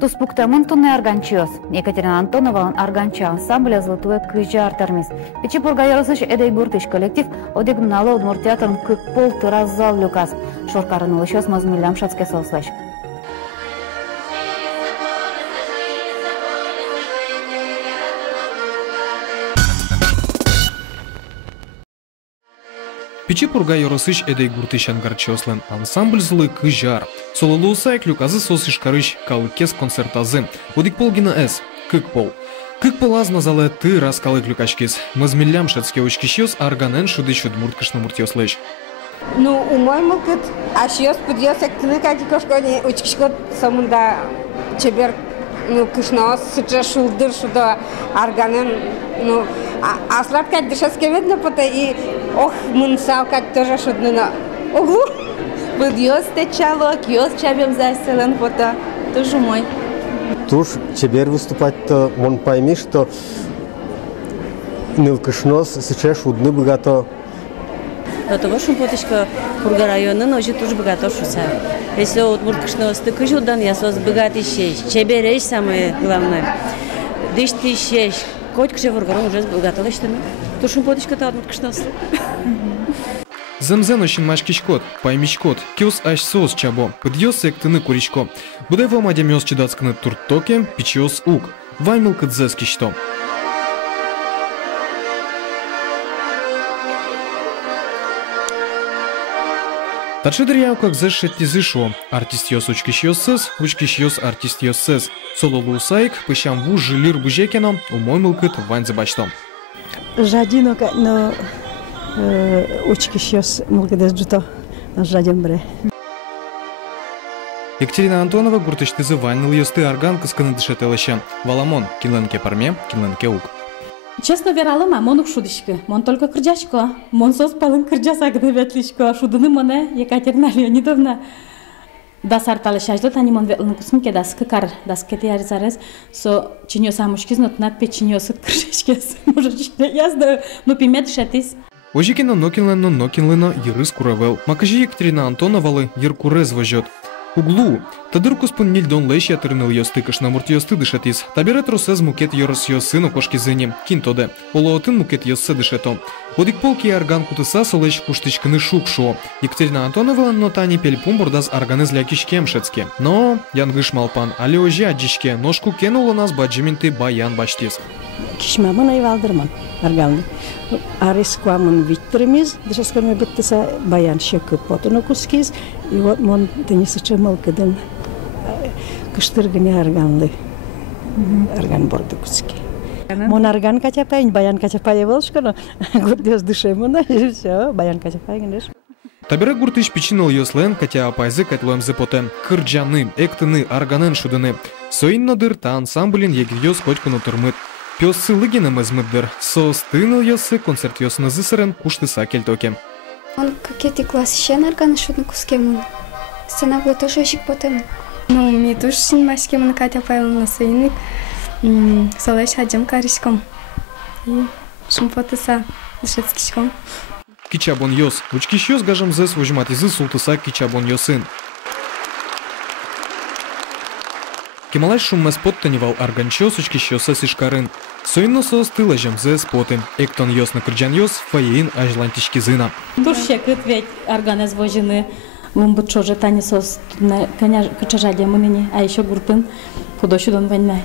Туспуктамын тунны арганчиос. Екатерина Антонова арганча ансамбля «Золотое кыжа артармис». Печепурга яросыш эдей гуртыш коллектив одегнало Удмурт театрын кыппол тыраз зал люкас. Шоркарын улышос мазмилям шацке сослаш. Печепурга яросыш эдей гуртыш ангарчослен ансамбль «Золотое кыжар». Сололуусайк люказы сосыш карыш калыкес концертазы. Одик полгина эс. Кыкпол. Кыкпол азма зале ты раз калык люкачкис. Мазмилям шацке очкищос арганен шудыш удмурт кышнамуртёслэш. Ну, умой кыт, ашьёс подъёс эктыны катикошкони очкишкот самунда чебер, ну, кышнаос сыча шулдыр шуда арганен, ну, аслат кать дышаски видно пота и ох, мунсал кать тоже шудно на углу. Подъёс течало, киос чабем заселен пота, тоже мой. Туж чебер выступать-то, он пойми, что нылкышнос сейчас шудны богато. До того, что поточка Пурга района, но уже тоже богато шуса. Если вот муркышнос, ты кыжудан, я сос богатый щеч. Чеберечь самое главное. Дышь ты щеч. Котик же Пургарон уже богато, что ну. То, что поточка-то от муркышнос. Земзенощин мачкичкот, паймичкот, киос аш сос чабо, подъёс эктыны куричко. Буде вам адямёс чедацкны туртоке, пичиос ук. Ваймилкат зескичто. Тачидыряу как зешеттизышо. Артистьёс учкищёсэс, учкищёс артистьёсэс. Сололуусайк, пыщамбу жилир бужекено, умоймилкат ванзебачто. Жадино, но... Очки сейчас молодец джуто жадем бре. Екатерина Антонова гуртыштызы ванил ёсты арган кысканы дышетелыща. Валамон кинленке парме, кинленке ук. Честно верала, мон шудышка, мон только кырджачко, мон сос палын кырджаса гневетличко, шудыны моне Екатерина Леонидовна. Да сарталышаш до тани мон ветлын кусмке дас кыкар дас кети арзарес со чиньё самушкизнот над печиньё сыт кыржачкес. Может, я знаю, но пимет шатис. Ожикина нокинлено ерыс куравел. Макажи Екатерина Антоновалы ер курез вожет. Углу. Тадыркус пын нильдон лэш ятырныл ёсты кышнамурт ёсты дышатис. Таберет росез мукет ёрыс ёсыну кошки зыни. Кинтоде. Олоотын мукет ёссы дышето. Одик полки арган кутыса солэш куштычкыны шук шо. Екатерина Антоновала нотани пельпум бурдаз арганыз лякишкем шецке. Но янгыш малпан. Али ожи аджичке. Ножку кенула нас баджиминты баян бачтис. Кишмамын айвалдырман арганды. Арискуамын виттермиз, дышасками биттеса баян шекы потуну кускиз, и вот мон тенисычы мылкыдын кыштыргыны арганды. Арган борды куски. Мон арган качапайын, баян качапайы болшканы, гурдёс дышемына, и все, баян качапайын дыш. Табере гуртыш пичиныл ёслен, катя апайзы кайтлоем зепоте. Кырджаны, эктыны, арганен шудыны. Соинно дырта ансамблин егильёс котькыну турмыт. Пёсы лыгинем измыддыр. Состыныл ёсы концерт ёсыны зысырен куштыса кельтоке. Он какие-то классы ще нарганы шудны кускемын. Сцена была тоже ещё потом. Ну, мне тоже синмашкемын Катя Павловна соиник. Солэш хадем каришком. И шумпотыса дышецкишком. Кичабон ёс. Учкиш ёс гажам зэс вожматизы султыса кичабон ёсын. Кемалаш шуммес поттанивал арганчос учкищёса сишкарын. Соинно сос тылажем зэс поты. Эктон ёс на кырджан ёс фаеин ажлантишки зына. Турше кыт ведь арганез вожины. Лумбут чоже тани сос коня кычажаде мыныни, а ещё гуртын худощудан ваннай.